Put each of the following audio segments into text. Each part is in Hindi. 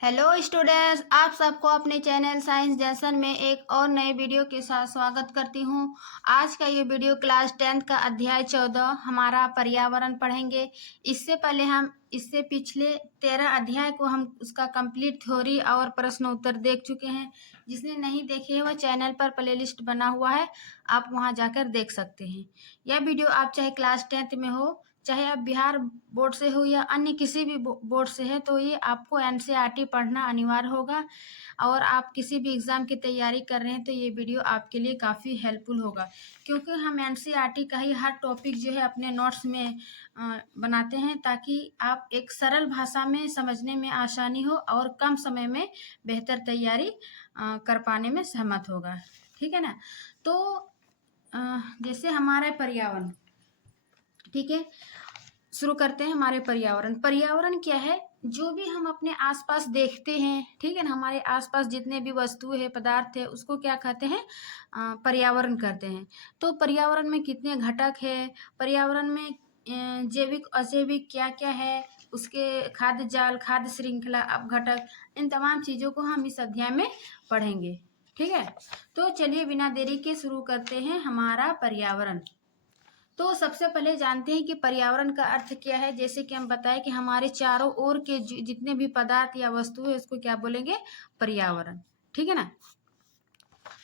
हेलो स्टूडेंट्स, आप सबको अपने चैनल साइंस जंक्शन में एक और नए वीडियो के साथ स्वागत करती हूं। आज का ये वीडियो क्लास 10th का अध्याय 14 हमारा पर्यावरण पढ़ेंगे। इससे पिछले 13 अध्याय को हम उसका कंप्लीट थ्योरी और प्रश्न उत्तर देख चुके हैं। जिसने नहीं देखे वह चैनल पर प्लेलिस्ट बना हुआ है, आप वहां जाकर देख सकते हैं। यह वीडियो आप चाहे क्लास 10th में हो, चाहे आप बिहार बोर्ड से हो या अन्य किसी भी बोर्ड से है, तो ये आपको एनसीईआरटी पढ़ना अनिवार्य होगा। और आप किसी भी एग्ज़ाम की तैयारी कर रहे हैं तो ये वीडियो आपके लिए काफ़ी हेल्पफुल होगा, क्योंकि हम एनसीईआरटी का ही हर टॉपिक जो है अपने नोट्स में बनाते हैं, ताकि आप एक सरल भाषा में समझने में आसानी हो और कम समय में बेहतर तैयारी कर पाने में सहमत होगा। ठीक है ना। तो जैसे हमारा पर्यावरण, ठीक है, शुरू करते हैं। हमारे पर्यावरण क्या है? जो भी हम अपने आसपास देखते हैं, ठीक है ना, हमारे आसपास जितने भी वस्तुएं है, पदार्थ है, उसको क्या कहते हैं? पर्यावरण कहते हैं। तो पर्यावरण में कितने घटक है? पर्यावरण में जैविक अजैविक क्या क्या है, उसके खाद्य जाल, खाद्य श्रृंखला, अपघटक, इन तमाम चीज़ों को हम इस अध्याय में पढ़ेंगे। ठीक है, तो चलिए बिना देरी के शुरू करते हैं हमारा पर्यावरण। तो सबसे पहले जानते हैं कि पर्यावरण का अर्थ क्या है। जैसे कि हम बताएं कि हमारे चारों ओर के जितने भी पदार्थ या वस्तु है, उसको क्या बोलेंगे? पर्यावरण। ठीक है ना।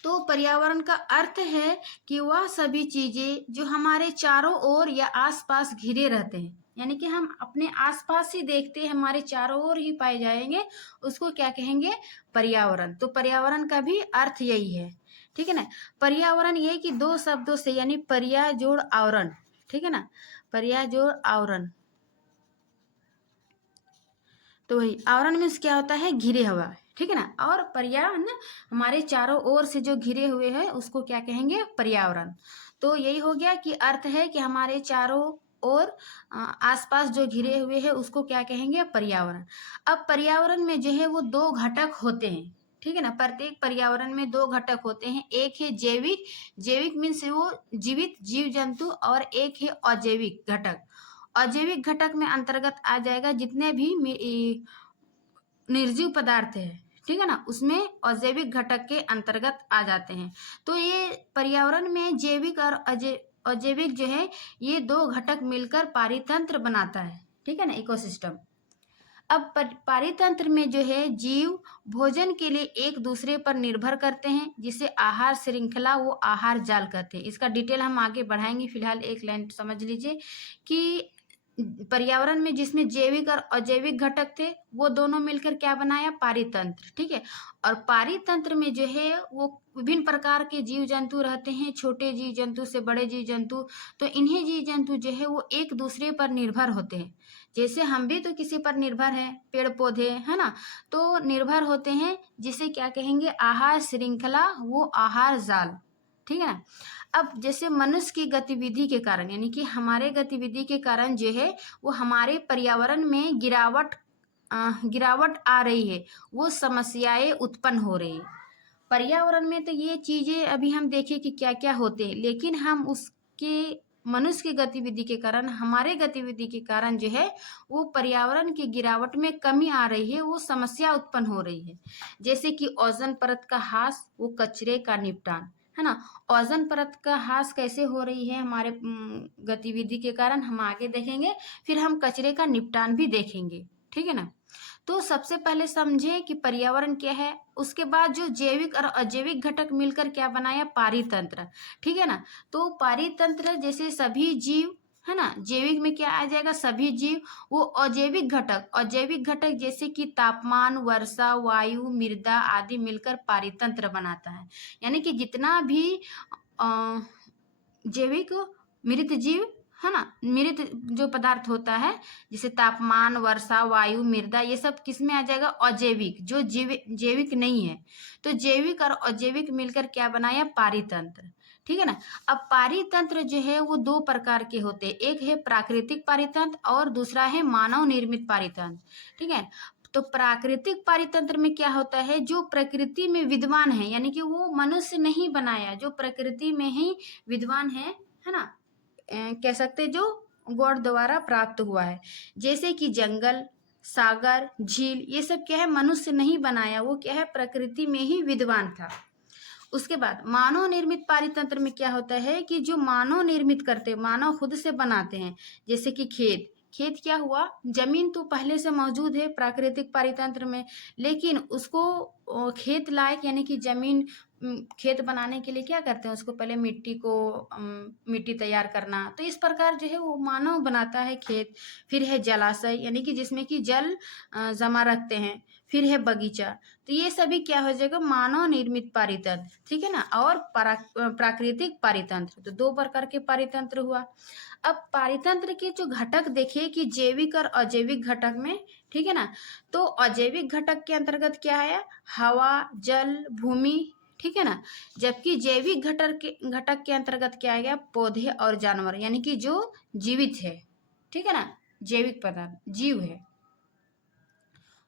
तो पर्यावरण का अर्थ है कि वह सभी चीजें जो हमारे चारों ओर या आसपास घिरे रहते हैं, यानी कि हम अपने आसपास ही देखते हैं, हमारे चारों ओर ही पाए जाएंगे, उसको क्या कहेंगे? पर्यावरण। तो पर्यावरण का भी अर्थ यही है। ठीक है ना। पर्यावरण ये कि दो शब्दों से, यानी पर्या जोड़ आवरण, ठीक है ना, पर्या जोड़ आवरण। तो वही आवरण मीन्स क्या होता है? घिरे हुआ, ठीक है ना। और पर्यावरण हमारे चारों ओर से जो घिरे हुए हैं उसको क्या कहेंगे? पर्यावरण। तो यही हो गया कि अर्थ है कि हमारे चारों ओर आसपास जो घिरे हुए हैं उसको क्या कहेंगे? पर्यावरण। अब पर्यावरण में जो है वो दो घटक होते हैं, ठीक है ना। प्रत्येक पर्यावरण में दो घटक होते हैं। एक है जैविक, जैविक मीन्स वो जीवित जीव जंतु, और एक है अजैविक घटक। अजैविक घटक में अंतर्गत आ जाएगा जितने भी निर्जीव पदार्थ है, ठीक है ना, उसमें अजैविक घटक के अंतर्गत आ जाते हैं। तो ये पर्यावरण में जैविक और अजैविक जो है, ये दो घटक मिलकर पारितंत्र बनाता है, ठीक है ना, इकोसिस्टम। अब पारितंत्र में जो है जीव भोजन के लिए एक दूसरे पर निर्भर करते हैं, जिसे आहार श्रृंखला वो आहार जाल कहते हैं। इसका डिटेल हम आगे बढ़ाएंगे, फिलहाल एक लाइन समझ लीजिए कि पर्यावरण में जिसमें जैविक और अजैविक घटक थे, वो दोनों मिलकर क्या बनाया? पारितंत्र। ठीक है। और पारितंत्र में जो है वो विभिन्न प्रकार के जीव जंतु रहते हैं, छोटे जीव जंतु से बड़े जीव जंतु। तो इन्हें जीव जंतु जो है वो एक दूसरे पर निर्भर होते हैं। जैसे हम भी तो किसी पर निर्भर हैं, पेड़ पौधे, है ना, तो निर्भर होते हैं, जिसे क्या कहेंगे? आहार श्रृंखला वो आहार जाल। ठीक है ना। अब जैसे मनुष्य की गतिविधि के कारण, यानी कि हमारे गतिविधि के कारण जो है वो हमारे पर्यावरण में गिरावट आ रही है, वो समस्याएं उत्पन्न हो रही है पर्यावरण में। तो ये चीजें अभी हम देखें कि क्या क्या होते हैं, लेकिन हम उसके मनुष्य की गतिविधि के कारण, हमारे गतिविधि के कारण जो है वो पर्यावरण की गिरावट में कमी आ रही है, वो समस्या उत्पन्न हो रही है। जैसे कि ओजोन परत का ह्रास, वो कचरे का निपटान, है ना। ओजोन परत का ह्रास कैसे हो रही है? हमारे गतिविधि के कारण, हम आगे देखेंगे। फिर हम कचरे का निपटान भी देखेंगे, ठीक है ना। तो सबसे पहले समझे कि पर्यावरण क्या है, उसके बाद जो जैविक और अजैविक घटक मिलकर क्या बनाया? पारितंत्र। ठीक है ना। तो पारितंत्र जैसे सभी जीव, है ना, जैविक में क्या आ जाएगा? सभी जीव। वो अजैविक घटक जैसे कि तापमान, वर्षा, वायु, मृदा आदि मिलकर पारितंत्र बनाता है। यानी कि जितना भी जैविक मृत जीव, है ना, मृत जो पदार्थ होता है, जैसे तापमान, वर्षा, वायु, मृदा, ये सब किस में आ जाएगा? अजैविक, जो जैविक नहीं है। तो जैविक और अजैविक मिलकर क्या बनाया? पारितंत्र। ठीक है ना। अब पारितंत्र जो है वो दो प्रकार के होते हैं, एक है प्राकृतिक पारितंत्र और दूसरा है मानव निर्मित पारितंत्र। ठीक है। तो प्राकृतिक पारितंत्र में क्या होता है? जो प्रकृति में विद्यमान है, यानी कि वो मनुष्य नहीं बनाया, जो प्रकृति में ही विद्वान है ना, कह सकते जो गॉड द्वारा प्राप्त हुआ है। जैसे कि जंगल, सागर, झील, ये सब क्या है मनुष्य नहीं बनाया, वो क्या है प्रकृति में ही विद्वान था। उसके बाद मानव निर्मित पारितंत्र में क्या होता है कि जो मानव निर्मित करते, मानव खुद से बनाते हैं, जैसे कि खेत। खेत क्या हुआ, जमीन तो पहले से मौजूद है प्राकृतिक पारितंत्र में, लेकिन उसको खेत लायक यानी कि जमीन खेत बनाने के लिए क्या करते हैं, उसको पहले मिट्टी तैयार करना, तो इस प्रकार जो है वो मानव बनाता है खेत। फिर है जलाशय यानी कि जिसमें कि जल जमा रखते हैं। फिर है बगीचा, तो ये सभी क्या हो जाएगा मानव निर्मित पारितंत्र, ठीक है ना। और प्राकृतिक पारितंत्र, तो दो प्रकार के पारितंत्र हुआ। अब पारितंत्र के जो घटक देखे कि जैविक और अजैविक घटक में, ठीक है ना। तो अजैविक घटक के अंतर्गत क्या है, हवा, जल, भूमि, ठीक है ना। जबकि जैविक घटक के अंतर्गत क्या आ गया, पौधे और जानवर, यानी कि जो जीवित है, ठीक है ना। जैविक पदार्थ जीव है,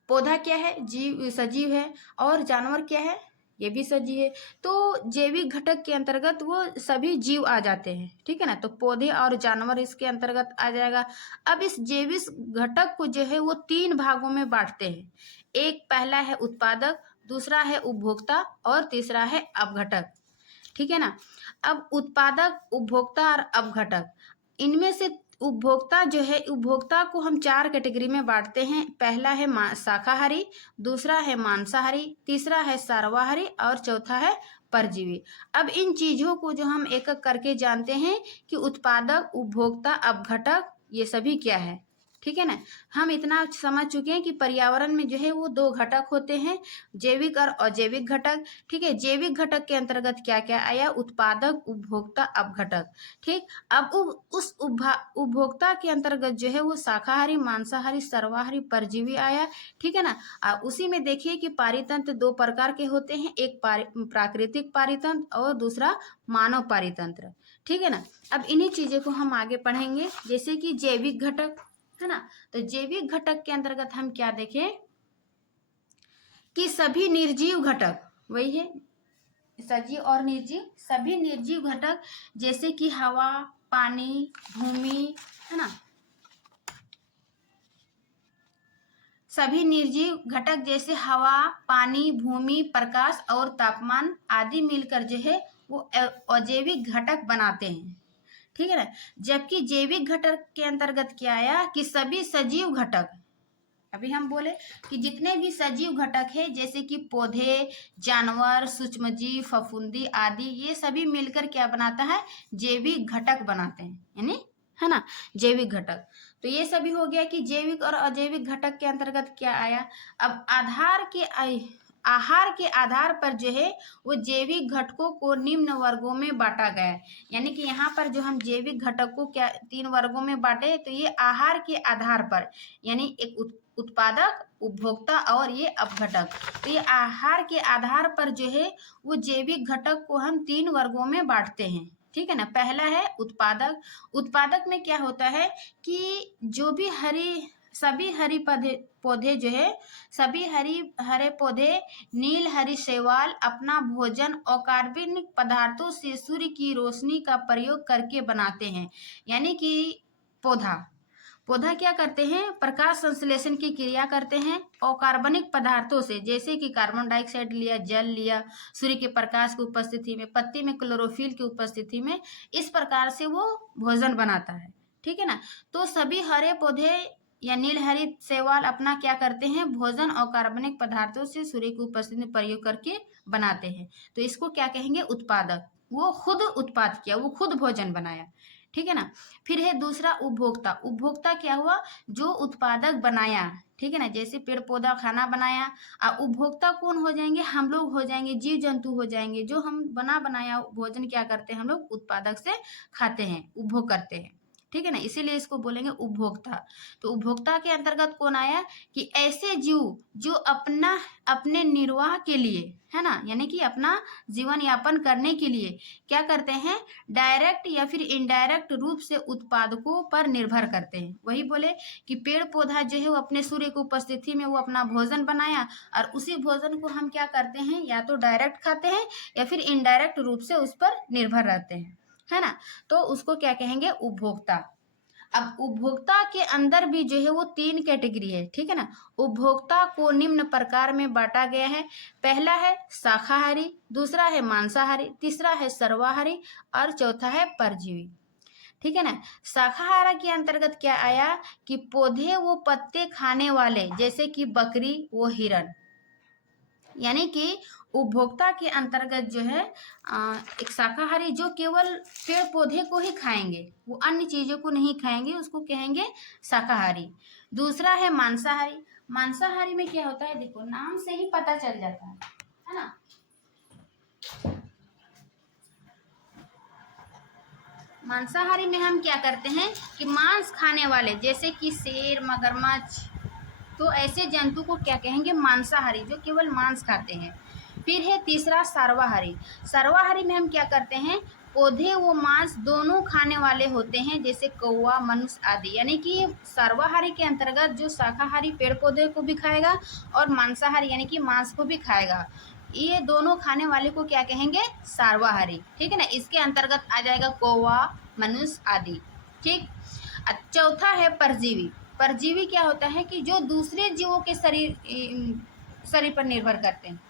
पौधा क्या है जीव सजीव है, और जानवर क्या है ये भी सजीव है। तो जैविक घटक के अंतर्गत वो सभी जीव आ जाते हैं, ठीक है ना। तो पौधे और जानवर इसके अंतर्गत आ जाएगा। अब इस जैविक घटक को जो है वो तीन भागों में बांटते हैं। एक पहला है उत्पादक, दूसरा है उपभोक्ता, और तीसरा है अपघटक, ठीक है ना। अब उत्पादक, उपभोक्ता और अपघटक, इनमें से उपभोक्ता जो है, उपभोक्ता को हम चार कैटेगरी में बांटते हैं। पहला है शाकाहारी, दूसरा है मांसाहारी, तीसरा है सर्वाहारी, और चौथा है परजीवी। अब इन चीजों को जो हम एक एक करके जानते हैं कि उत्पादक, उपभोक्ता, अपघटक ये सभी क्या है, ठीक है ना। हम इतना समझ चुके हैं कि पर्यावरण में जो है वो दो घटक होते हैं, जैविक और अजैविक घटक, ठीक है। जैविक घटक के अंतर्गत क्या क्या आया, उत्पादक, उपभोक्ता, अपघटक, ठीक। अब उस उपभोक्ता के अंतर्गत जो है वो शाकाहारी, मांसाहारी, सर्वाहारी, परजीवी आया, ठीक है ना। उसी में देखिए कि पारितंत्र दो प्रकार के होते हैं, एक प्राकृतिक पारितंत्र और दूसरा मानव पारितंत्र, ठीक है ना। अब इन्हीं चीजों को हम आगे पढ़ेंगे, जैसे कि जैविक घटक, है ना। तो जैविक घटक के अंतर्गत हम क्या देखें कि सभी निर्जीव घटक, वही है सजीव और निर्जीव, सभी निर्जीव घटक जैसे कि हवा, पानी, भूमि, है ना, सभी निर्जीव घटक जैसे हवा, पानी, भूमि, प्रकाश और तापमान आदि मिलकर जो है वो अजैविक घटक बनाते हैं, ठीक है ना। जबकि जैविक घटक के अंतर्गत क्या आया कि सभी सजीव घटक, अभी हम बोले कि जितने भी सजीव घटक है जैसे कि पौधे, जानवर, सूक्ष्मजीव, फफूंदी आदि, ये सभी मिलकर क्या बनाता है, जैविक घटक बनाते हैं, यानी, है ना, जैविक घटक। तो ये सभी हो गया कि जैविक और अजैविक घटक के अंतर्गत क्या आया। अब आहार के आधार पर जो है वो जैविक घटकों को निम्न वर्गों में बांटा गया है। यानी कि यहाँ पर जो हम जैविक घटक को क्या तीन वर्गों में बांटे, तो ये आहार के आधार पर, यानी एक उत्पादक, उपभोक्ता और ये अपघटक। तो ये आहार के आधार पर जो है वो जैविक घटक को हम तीन वर्गों में बांटते हैं, ठीक है ना। पहला है उत्पादक। उत्पादक में क्या होता है कि जो भी सभी हरी पौधे जो है, सभी हरे पौधे नील हरी शैवाल अपना भोजन अकार्बनिक पदार्थों से सूर्य की रोशनी का प्रयोग करके बनाते हैं। यानी कि पौधा क्या करते हैं, प्रकाश संश्लेषण की क्रिया करते हैं अकार्बनिक पदार्थों से, जैसे कि कार्बन डाइऑक्साइड लिया, जल लिया, सूर्य के प्रकाश की उपस्थिति में, पत्ती में क्लोरोफिल की उपस्थिति में, इस प्रकार से वो भोजन बनाता है, ठीक है ना। तो सभी हरे पौधे या नील हरी शैवाल अपना क्या करते हैं, भोजन अकार्बनिक पदार्थों से सूर्य की उपस्थिति में प्रयोग करके बनाते हैं। तो इसको क्या कहेंगे, उत्पादक। वो खुद उत्पाद किया, वो खुद भोजन बनाया, ठीक है ना। फिर है दूसरा उपभोक्ता। उपभोक्ता क्या हुआ, जो उत्पादक बनाया, ठीक है ना, जैसे पेड़ पौधा खाना बनाया। और उपभोक्ता कौन हो जाएंगे, हम लोग हो जाएंगे, जीव जंतु हो जाएंगे, जो हम बना बनाया भोजन क्या करते हैं, हम लोग उत्पादक से खाते हैं, उपभोग करते हैं, ठीक है ना। इसीलिए इसको बोलेंगे उपभोक्ता। तो उपभोक्ता के अंतर्गत कौन आया कि ऐसे जीव जो अपने निर्वाह के लिए, है ना, यानी कि अपना जीवन यापन करने के लिए क्या करते हैं, डायरेक्ट या फिर इनडायरेक्ट रूप से उत्पादकों पर निर्भर करते हैं। वही बोले कि पेड़ पौधा जो है वो अपने सूर्य की उपस्थिति में वो अपना भोजन बनाया, और उसी भोजन को हम क्या करते हैं, या तो डायरेक्ट खाते हैं या फिर इनडायरेक्ट रूप से उस पर निर्भर रहते हैं, है ना। तो उसको क्या कहेंगे, उपभोक्ता। अब उपभोक्ता के अंदर भी जो है वो 3 कैटेगरी है, ठीक है ना। उपभोक्ता को निम्न प्रकार में बांटा गया है। पहला है शाकाहारी, दूसरा है मांसाहारी, तीसरा है सर्वाहारी और चौथा है परजीवी, ठीक है ना। शाकाहारी के अंतर्गत क्या आया कि पौधे वो पत्ते खाने वाले, जैसे कि बकरी वो हिरण, यानी कि उपभोक्ता के अंतर्गत जो है एक शाकाहारी जो केवल पेड़ पौधे को ही खाएंगे, वो अन्य चीजों को नहीं खाएंगे, उसको कहेंगे शाकाहारी। दूसरा है मांसाहारी। मांसाहारी में क्या होता है, देखो नाम से ही पता चल जाता है ना। मांसाहारी में हम क्या करते हैं कि मांस खाने वाले, जैसे कि शेर, मगरमच्छ, तो ऐसे जंतु को क्या कहेंगे, मांसाहारी, जो केवल मांस खाते हैं। फिर है तीसरा सर्वाहारी। सर्वाहारी में हम क्या करते हैं, पौधे वो मांस दोनों खाने वाले होते हैं, जैसे कौवा, मनुष्य आदि। यानी कि सर्वाहारी के अंतर्गत जो शाकाहारी पेड़ पौधे को भी खाएगा और मांसाहारी यानी कि मांस को भी खाएगा, ये दोनों खाने वाले को क्या कहेंगे, सर्वाहारी, ठीक है ना। इसके अंतर्गत आ जाएगा कौवा, मनुष्य आदि, ठीक। चौथा है परजीवी। परजीवी क्या होता है कि जो दूसरे जीवों के शरीर पर निर्भर करते हैं,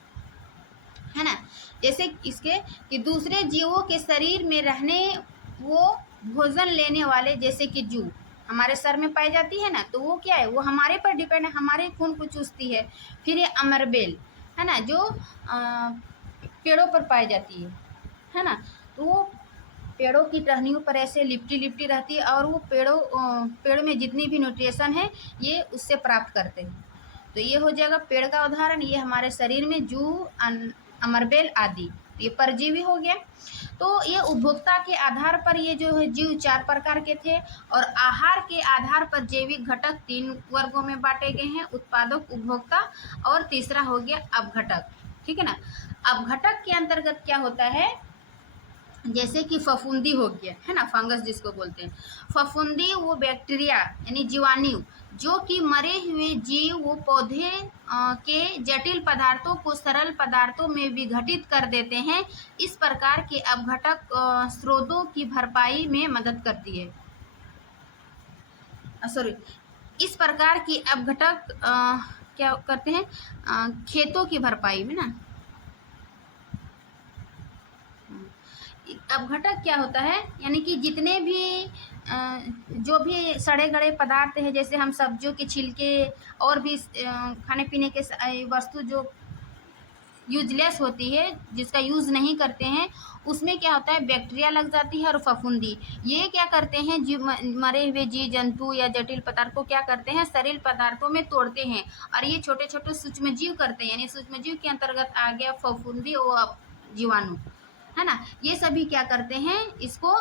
है ना। जैसे इसके कि दूसरे जीवों के शरीर में रहने, वो भोजन लेने वाले, जैसे कि जू हमारे सर में पाई जाती है ना, तो वो क्या है, वो हमारे पर डिपेंड है, हमारे खून को चूसती है। फिर ये अमरबेल है ना, जो पेड़ों पर पाई जाती है ना, तो वो पेड़ों की टहनियों पर ऐसे लिपटी लिपटी रहती है और वो पेड़ों में जितनी भी न्यूट्रिशन है ये उससे प्राप्त करते हैं। तो ये हो जाएगा पेड़ का उदाहरण। ये हमारे शरीर में जू, अमरबेल आदि, ये परजीवी हो गया। तो ये उपभोक्ता के आधार पर ये जो है जीव 4 प्रकार के थे, और आहार के आधार पर जैविक घटक 3 वर्गों में बांटे गए हैं, उत्पादक, उपभोक्ता और तीसरा हो गया अपघटक, ठीक है ना। अपघटक के अंतर्गत क्या होता है, जैसे कि फफूंदी हो गया, है ना, फंगस जिसको बोलते हैं। फफूंदी वो बैक्टीरिया यानी जीवाणु जो कि मरे हुए जीव वो पौधे के जटिल पदार्थों को सरल पदार्थों में विघटित कर देते हैं। इस प्रकार के अपघटक स्रोतों की भरपाई में मदद करती है। सॉरी, इस प्रकार की अपघटक क्या करते हैं, खेतों की भरपाई में ना। अपघटक क्या होता है, यानी कि जितने भी जो भी सड़े गड़े पदार्थ हैं, जैसे हम सब्जियों के छिलके और भी खाने पीने के वस्तु जो यूजलेस होती है, जिसका यूज़ नहीं करते हैं, उसमें क्या होता है, बैक्टीरिया लग जाती है और फफूंदी। ये क्या करते हैं, जीव, मरे हुए जीव जंतु या जटिल पदार्थ को क्या करते हैं, सरल पदार्थों में तोड़ते हैं और ये छोटे छोटे सूक्ष्म जीव करते हैं। यानी सूक्ष्म जीव के अंतर्गत आ गया फफूंदी और जीवाणु, है ना। ये सभी क्या करते हैं, इसको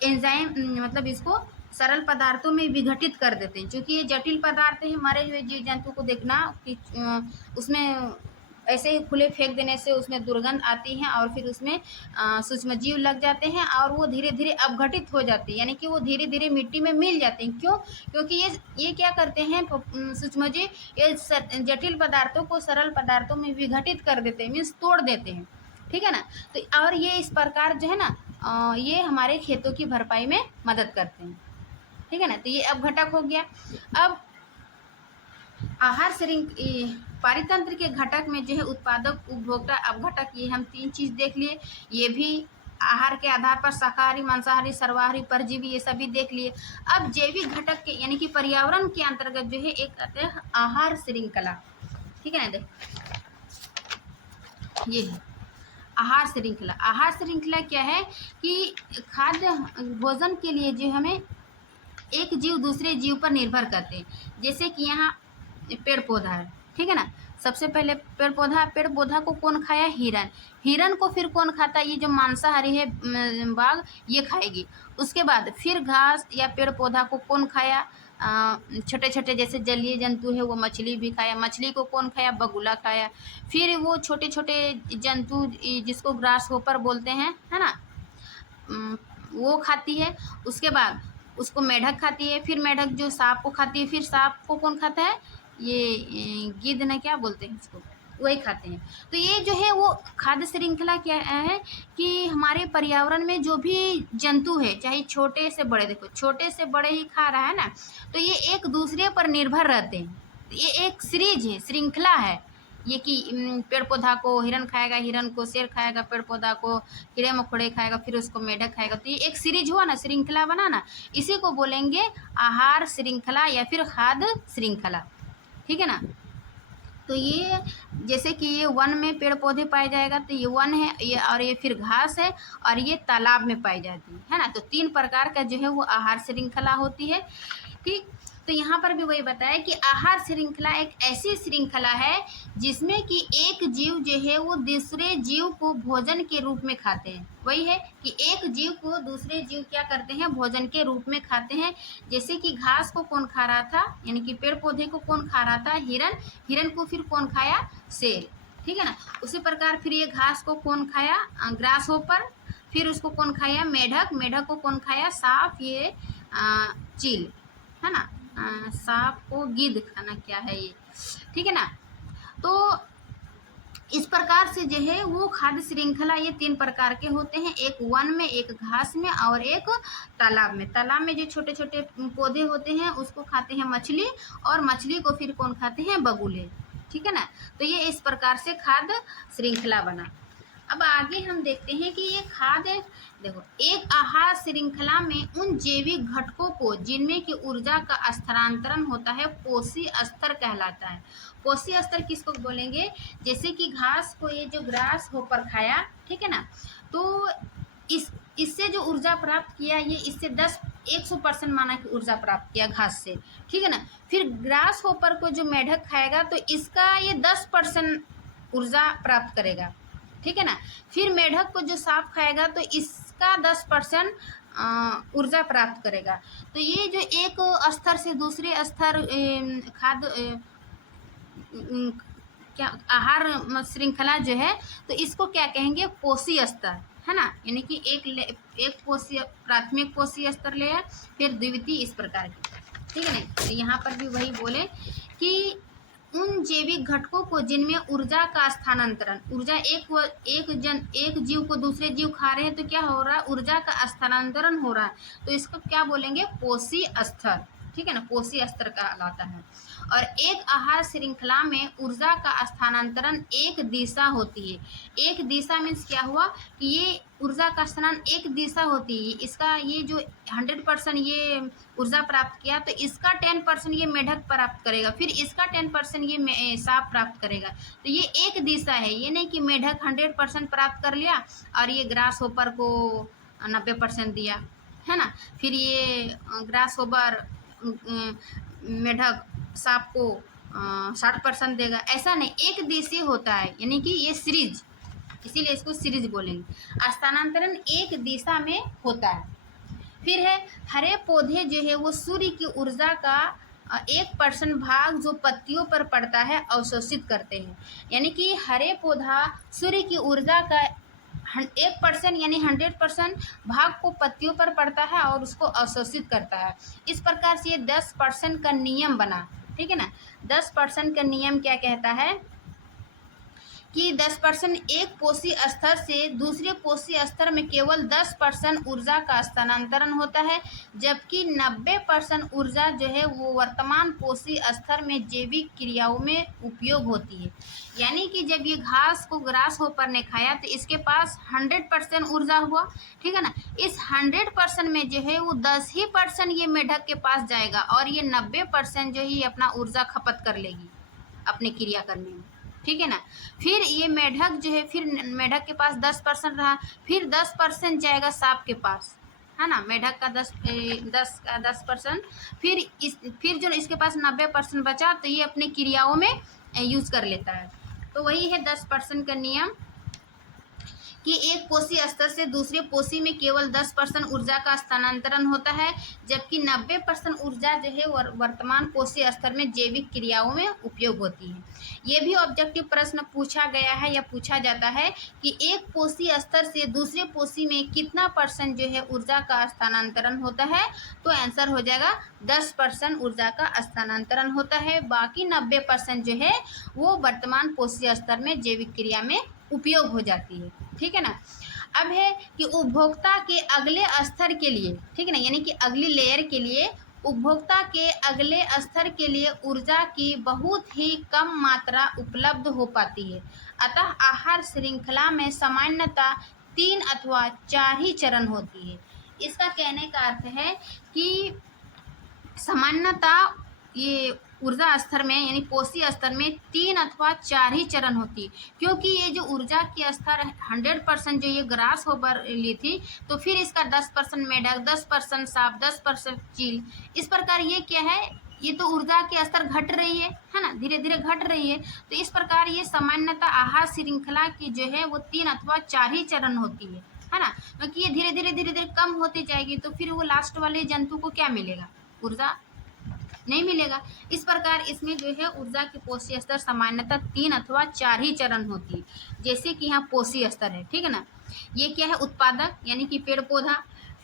एंजाइम मतलब इसको सरल पदार्थों में विघटित कर देते हैं। क्योंकि ये जटिल पदार्थ है, मरे हुए जीव जंतु को देखना कि उसमें ऐसे ही खुले फेंक देने से उसमें दुर्गंध आती है और फिर उसमें सूक्ष्म जीव लग जाते हैं और वो धीरे धीरे अपघटित हो जाती है, यानी कि वो धीरे धीरे मिट्टी में मिल जाते हैं। क्यों? क्योंकि ये क्या करते हैं, सूक्ष्म जीव ये जटिल पदार्थों को सरल पदार्थों में विघटित कर देते हैं, मीन्स तोड़ देते हैं, ठीक है ना। तो और ये इस प्रकार जो है ना ये हमारे खेतों की भरपाई में मदद करते हैं, ठीक है ना। तो ये अपघटक हो गया। अब आहार पारितंत्र के घटक में जो है उत्पादक, उपभोक्ता, अपघटक, ये हम 3 चीज देख लिए। ये भी आहार के आधार पर शाकाहारी, मांसाहारी, सर्वाहारी, परजीवी, ये सभी देख लिए। अब जैविक घटक के यानी कि पर्यावरण के अंतर्गत जो है एक आते हैं आहार श्रृंखला, ठीक है ना। देख ये है आहार श्रृंखला। आहार श्रृंखला क्या है कि खाद्य भोजन के लिए जो हमें एक जीव दूसरे जीव पर निर्भर करते हैं। जैसे कि यहाँ पेड़ पौधा है, ठीक है ना। सबसे पहले पेड़ पौधा को कौन खाया, हिरन। हिरन को फिर कौन खाता, ये जो मांसाहारी है बाघ, ये खाएगी। उसके बाद फिर घास या पेड़ पौधा को कौन खाया, छोटे छोटे जैसे जलीय जंतु है वो मछली भी खाया। मछली को कौन खाया, बगुला खाया। फिर वो छोटे छोटे जंतु जिसको ग्रास होपर बोलते हैं, है ना, वो खाती है। उसके बाद उसको मेढक खाती है। फिर मेढक जो सांप को खाती है। फिर सांप को कौन खाता है, ये गिद्ध ना क्या बोलते हैं इसको, वही खाते हैं। तो ये जो है वो खाद्य श्रृंखला क्या है कि हमारे पर्यावरण में जो भी जंतु है, चाहे छोटे से बड़े, देखो छोटे से बड़े ही खा रहा है ना, तो ये एक दूसरे पर निर्भर रहते हैं। ये एक सीरीज है, श्रृंखला है ये कि पेड़ पौधा को हिरन खाएगा, हिरन को शेर खाएगा, पेड़ पौधा को कीड़े मकोड़े खाएगा, फिर उसको मेढक खाएगा। तो ये एक सीरीज हुआ ना, श्रृंखला बना ना, इसी को बोलेंगे आहार श्रृंखला या फिर खाद्य श्रृंखला। ठीक है ना। तो ये जैसे कि ये वन में पेड़ पौधे पाए जाएगा, तो ये वन है, ये और ये फिर घास है, और ये तालाब में पाई जाती है ना। तो 3 प्रकार का जो है वो आहार श्रृंखला होती है। ठीक। तो यहाँ पर भी वही बताया कि आहार श्रृंखला एक ऐसी श्रृंखला है जिसमें कि एक जीव जो है वो दूसरे जीव को भोजन के रूप में खाते हैं। वही है कि एक जीव को दूसरे जीव क्या करते हैं, भोजन के रूप में खाते हैं। जैसे कि घास को कौन खा रहा था, यानी कि पेड़ पौधे को कौन खा रहा था, हिरन, हिरन को फिर कौन खाया, शेर। ठीक है ना। उसी प्रकार फिर ये घास को कौन खाया, ग्रास होपर, फिर उसको कौन खाया, मेढक, मेढक को कौन खाया, सांप, ये चील, है ना। सांप को गिद्ध खाना, क्या है ये। ठीक है ना। तो इस प्रकार से जो है वो खाद्य श्रृंखला ये 3 प्रकार के होते हैं, एक वन में, एक घास में, और एक तालाब में। तालाब में जो छोटे छोटे पौधे होते हैं उसको खाते हैं मछली, और मछली को फिर कौन खाते हैं, बगुले। ठीक है ना। तो ये इस प्रकार से खाद्य श्रृंखला बना। अब आगे हम देखते हैं कि ये खाद्य, देखो, एक आहार श्रृंखला में उन जैविक घटकों को जिनमें कि ऊर्जा का स्थानांतरण होता है पोषी स्तर कहलाता है। पोषी स्तर किसको बोलेंगे, जैसे कि घास को ये जो ग्रास होपर खाया, ठीक है ना, तो इससे जो ऊर्जा प्राप्त किया, ये इससे 100% माना कि ऊर्जा प्राप्त किया घास से। ठीक है ना। फिर ग्रास होपर को जो मेढक खाएगा तो इसका ये 10% ऊर्जा प्राप्त करेगा। ठीक है ना। फिर मेढक को जो सांप खाएगा तो इसका 10% ऊर्जा प्राप्त करेगा। तो ये जो एक स्तर से दूसरे स्तर खाद्य क्या आहार श्रृंखला जो है, तो इसको क्या कहेंगे, पोषी स्तर, है ना। यानी कि एक पोषी, प्राथमिक पोषी स्तर ले, फिर द्वितीय, इस प्रकार की। ठीक है ना। तो यहाँ पर भी वही बोले कि उन जैविक घटकों को जिनमें ऊर्जा का स्थानांतरण, ऊर्जा एक जीव को दूसरे जीव खा रहे हैं तो क्या हो रहा है, ऊर्जा का स्थानांतरण हो रहा है, तो इसको क्या बोलेंगे, पोषी स्तर। ठीक है ना। पोषी स्तर कहलाता है। और एक आहार श्रृंखला में ऊर्जा का स्थानांतरण एक दिशा होती है। एक दिशा मीन्स क्या हुआ कि ये ऊर्जा का स्थानांतरण एक दिशा होती है। इसका ये जो 100% ये ऊर्जा प्राप्त किया, तो इसका 10% ये मेढक प्राप्त करेगा, फिर इसका 10% ये सांप प्राप्त करेगा। तो ये एक दिशा है, ये नहीं कि मेढक 100% प्राप्त कर लिया और ये ग्रास होपर को 90% दिया, है ना। फिर ये ग्रास होपर मेढक सांप को 60% देगा, ऐसा नहीं, एक दिशा होता है, यानी कि ये सीरीज, इसीलिए इसको सीरीज बोलेंगे। स्थानांतरण एक दिशा में होता है। फिर है हरे पौधे जो है वो सूर्य की ऊर्जा का 1% भाग जो पत्तियों पर पड़ता है अवशोषित करते हैं। यानी कि हरे पौधा सूर्य की ऊर्जा का 1% यानी 100% भाग को पत्तियों पर पड़ता है और उसको अवशोषित करता है। इस प्रकार से ये 10% का नियम बना। ठीक है ना। 10% का नियम क्या कहता है कि 10% एक पोषी स्तर से दूसरे पोषी स्तर में केवल 10% ऊर्जा का स्थानांतरण होता है, जबकि 90% ऊर्जा जो है वो वर्तमान पोषी स्तर में जैविक क्रियाओं में उपयोग होती है। यानी कि जब ये घास को ग्रास होपर ने खाया तो इसके पास 100% ऊर्जा हुआ। ठीक है ना। इस 100% में जो है वो 10% ये मेढक के पास जाएगा और ये 90% जो है अपना ऊर्जा खपत कर लेगी अपने क्रिया करने में। ठीक है ना। फिर ये मेढक जो है, फिर मेढक के पास 10% रहा, फिर 10% जाएगा सांप के पास, है ना। मेढक का 10%, फिर जो इसके पास 90% बचा तो ये अपने क्रियाओं में यूज कर लेता है। तो वही है 10% का नियम कि एक कोषीय स्तर से दूसरे कोषी में केवल 10% ऊर्जा का स्थानांतरण होता है, जबकि 90% ऊर्जा जो है वर्तमान कोषीय स्तर में जैविक क्रियाओं में उपयोग होती है। ये भी ऑब्जेक्टिव प्रश्न पूछा गया है या पूछा जाता है कि एक कोषीय स्तर से दूसरे कोषी में कितना परसेंट जो है ऊर्जा का स्थानांतरण होता है, तो आंसर हो जाएगा 10% ऊर्जा का स्थानांतरण होता है, बाकी 90% जो है वो वर्तमान कोषीय स्तर में जैविक क्रिया में उपयोग हो जाती है। ठीक है ना। अब है कि उपभोक्ता के अगले स्तर के लिए, ठीक है ना, यानी कि अगली लेयर के लिए उपभोक्ता के अगले स्तर के लिए ऊर्जा की बहुत ही कम मात्रा उपलब्ध हो पाती है। अतः आहार श्रृंखला में सामान्यतः 3 अथवा 4 ही चरण होती है। इसका कहने का अर्थ है कि सामान्यतः ये ऊर्जा स्तर में यानी कोषीय स्तर में 3 अथवा 4 ही चरण होती है, क्योंकि ये जो ऊर्जा की स्तर 100% जो ये ग्रास होपर ली थी, तो फिर इसका 10% मेढक, 10% सांप, 10% चील, इस प्रकार ये क्या है, ये तो ऊर्जा की स्तर घट रही है ना, धीरे धीरे घट रही है। तो इस प्रकार ये सामान्यतः आहार श्रृंखला की जो है वो 3 अथवा 4 ही चरण होती है ना, क्योंकि ये धीरे धीरे कम होती जाएगी, तो फिर वो लास्ट वाले जंतु को क्या मिलेगा, ऊर्जा नहीं मिलेगा। इस प्रकार इसमें जो है ऊर्जा की कोषीय स्तर सामान्यतः 3 अथवा 4 ही चरण होती है, जैसे कि यहाँ कोषीय स्तर है, ठीक है ना। ये क्या है, उत्पादक यानी कि पेड़ पौधा,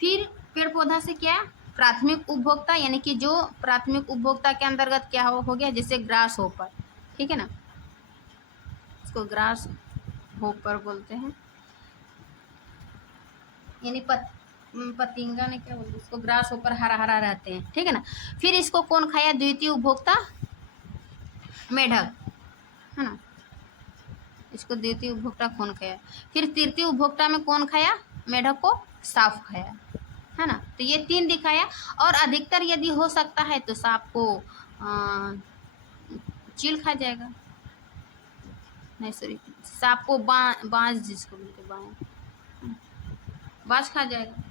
फिर पेड़ पौधा से क्या है, प्राथमिक उपभोक्ता यानी कि जो प्राथमिक उपभोक्ता के अंतर्गत क्या हो गया, जैसे ग्रास होपर, ठीक है ना, इसको ग्रास होपर बोलते हैं, यानी पतिंगा ने क्या बोलते, इसको ग्रास होपर हरा हरा रहते हैं, ठीक है ना। फिर इसको कौन खाया, द्वितीय उपभोक्ता मेढक, है ना, इसको द्वितीय उपभोक्ता कौन खाया। फिर तृतीय उपभोक्ता में कौन खाया, मेढक को सांप खाया, है ना। तो ये 3 दिखाया, और अधिकतर यदि हो सकता है तो सांप को चील खा जाएगा, नहीं सॉरी, सांप को बाज जिसको बोलते बाज खा जाएगा।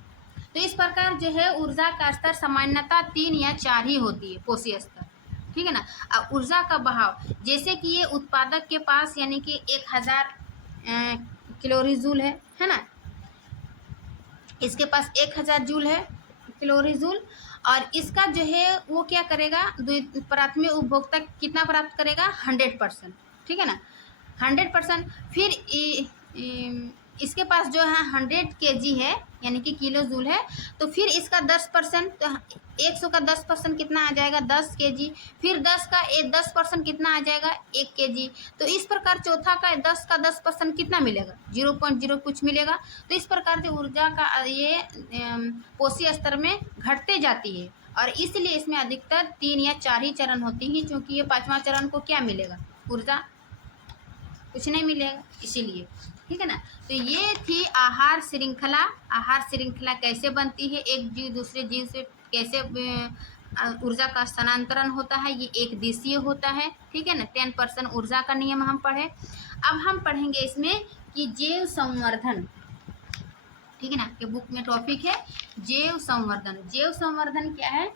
तो इस प्रकार जो है ऊर्जा का स्तर सामान्यतः 3 या 4 ही होती है कोषीय स्तर, ठीक है ना। अब ऊर्जा का बहाव, जैसे कि ये उत्पादक के पास यानी कि 1000 किलोरीजूल है ना, इसके पास 1000 जूल है किलोरीजूल, और इसका जो है वो क्या करेगा, प्राथमिक उपभोक्ता कितना प्राप्त करेगा, 100%, ठीक है ना, 100%। फिर इसके पास जो है 100 kg है यानी कि किलो जूल है, तो फिर इसका 10%, तो 100 का 10% कितना आ जाएगा, 10 kg। फिर 10 का 10% कितना आ जाएगा, 1 kg। तो इस प्रकार चौथा का 10 का 10% कितना मिलेगा, 0.0 कुछ मिलेगा। तो इस प्रकार से ऊर्जा का ये कोषीय स्तर में घटते जाती है, और इसलिए इसमें अधिकतर 3 या 4 ही चरण होती हैं, क्योंकि ये 5वां चरण को क्या मिलेगा, ऊर्जा कुछ नहीं मिलेगा, इसीलिए, ठीक है ना। तो ये थी आहार श्रृंखला। आहार श्रृंखला कैसे बनती है, एक जीव दूसरे जीव से कैसे ऊर्जा का स्थानांतरण होता है, ये एक दिशीय होता है, ठीक है ना। 10% ऊर्जा का नियम हम पढ़े। अब हम पढ़ेंगे इसमें कि जैव संवर्धन, ठीक है ना, कि बुक में टॉपिक है जैव संवर्धन। जैव संवर्धन क्या है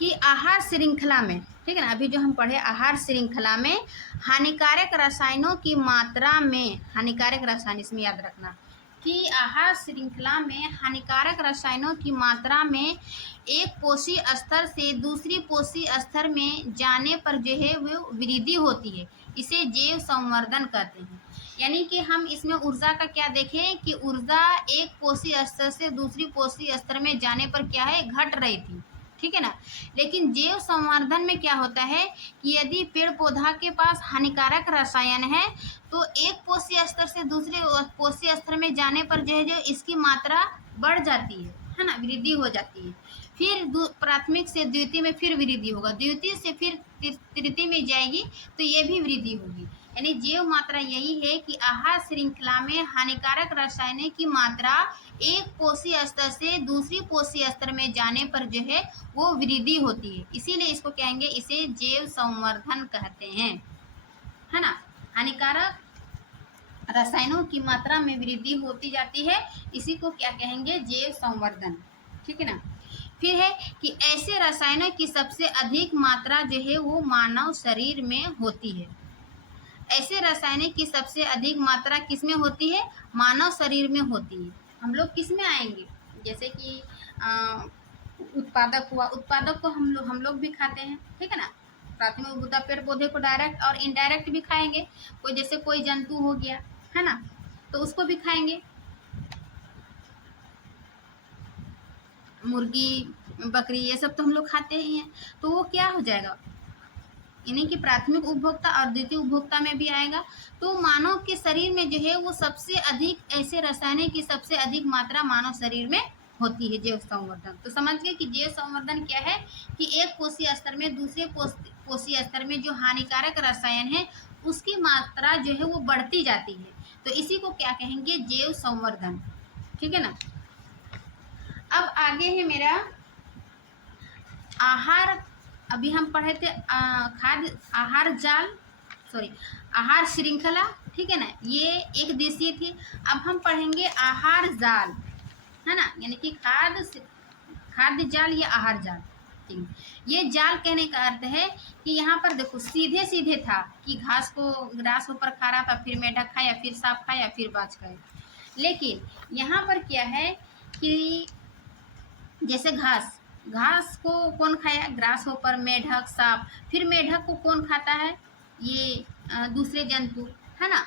कि आहार श्रृंखला में, ठीक है ना, अभी जो हम पढ़े आहार श्रृंखला में हानिकारक रसायनों की मात्रा में, हानिकारक रसायन इसमें याद रखना कि आहार श्रृंखला में हानिकारक रसायनों की मात्रा में एक कोषीय स्तर से दूसरी कोषीय स्तर में जाने पर जो है वो वृद्धि होती है, इसे जैव संवर्धन कहते हैं। यानी कि हम इसमें ऊर्जा का क्या देखें कि ऊर्जा एक कोषीय स्तर से दूसरी कोषीय स्तर में जाने पर क्या है, घट रही थी, ठीक है ना। लेकिन जैव संवर्धन में क्या होता है कि यदि पेड़ पौधा के पास हानिकारक रसायन है, तो एक कोषीय स्तर से दूसरे कोषीय स्तर में जाने पर जो है इसकी मात्रा बढ़ जाती है ना, वृद्धि हो जाती है। फिर प्राथमिक से द्वितीय में फिर वृद्धि होगा, द्वितीय से फिर तृतीय में जाएगी तो ये भी वृद्धि होगी। यानी जैव मात्रा यही है कि आहार श्रृंखला में हानिकारक रसायनों की मात्रा एक कोषीय स्तर से दूसरी कोषीय स्तर में जाने पर जो है वो वृद्धि होती है, इसीलिए इसको कहेंगे, इसे जैव संवर्धन कहते हैं, है ना। हानिकारक रसायनों की मात्रा में वृद्धि होती जाती है, इसी को क्या कहेंगे, जैव संवर्धन, ठीक है ना। फिर है कि ऐसे रसायनों की सबसे अधिक मात्रा जो है वो मानव शरीर में होती है। ऐसे रसायनिक की सबसे अधिक मात्रा किस में होती है? मानव शरीर में होती है। हम लोग किस में आएंगे? जैसे कि उत्पादक हुआ, उत्पादक को हम लोग भी खाते हैं, ठीक है ना। प्राथमिक उपभोक्ता पेड़ पौधे को डायरेक्ट और इनडायरेक्ट भी खाएंगे। कोई जैसे कोई जंतु हो गया, है ना, तो उसको भी खाएंगे। मुर्गी, बकरी, ये सब तो हम लोग खाते ही हैं। तो वो क्या हो जाएगा, यानी कि प्राथमिक उपभोक्ता और द्वितीय उपभोक्ता में भी आएगा। तो मानव के शरीर में जो है वो सबसे अधिक ऐसे रसायन की सबसे अधिक मात्रा मानव शरीर में होती है जैव संवर्धन। तो समझ गए कि जैव संवर्धन क्या है कि एक कोशीय स्तर में दूसरे कोशीय स्तर में जो हानिकारक रसायन है उसकी मात्रा जो है वो बढ़ती जाती है। तो इसी को क्या कहेंगे? जैव संवर्धन, ठीक है ना। अब आगे है मेरा आहार। अभी हम पढ़े थे खाद्य आहार जाल, सॉरी आहार श्रृंखला, ठीक है ना, ये एक दिवसीय थी। अब हम पढ़ेंगे आहार जाल, है ना, यानी कि खाद्य जाल या आहार जाल। ठीक, ये जाल कहने का अर्थ है कि यहाँ पर देखो सीधे सीधे था कि घास को ग्रास ऊपर खा रहा था, फिर मेढक खाया, फिर सांप खाया, फिर बाज खाया। लेकिन यहाँ पर क्या है कि जैसे घास को कौन खाया? ग्रास ऊपर, मेढक, सांप। फिर मेढक को कौन खाता है? ये दूसरे जंतु, है ना।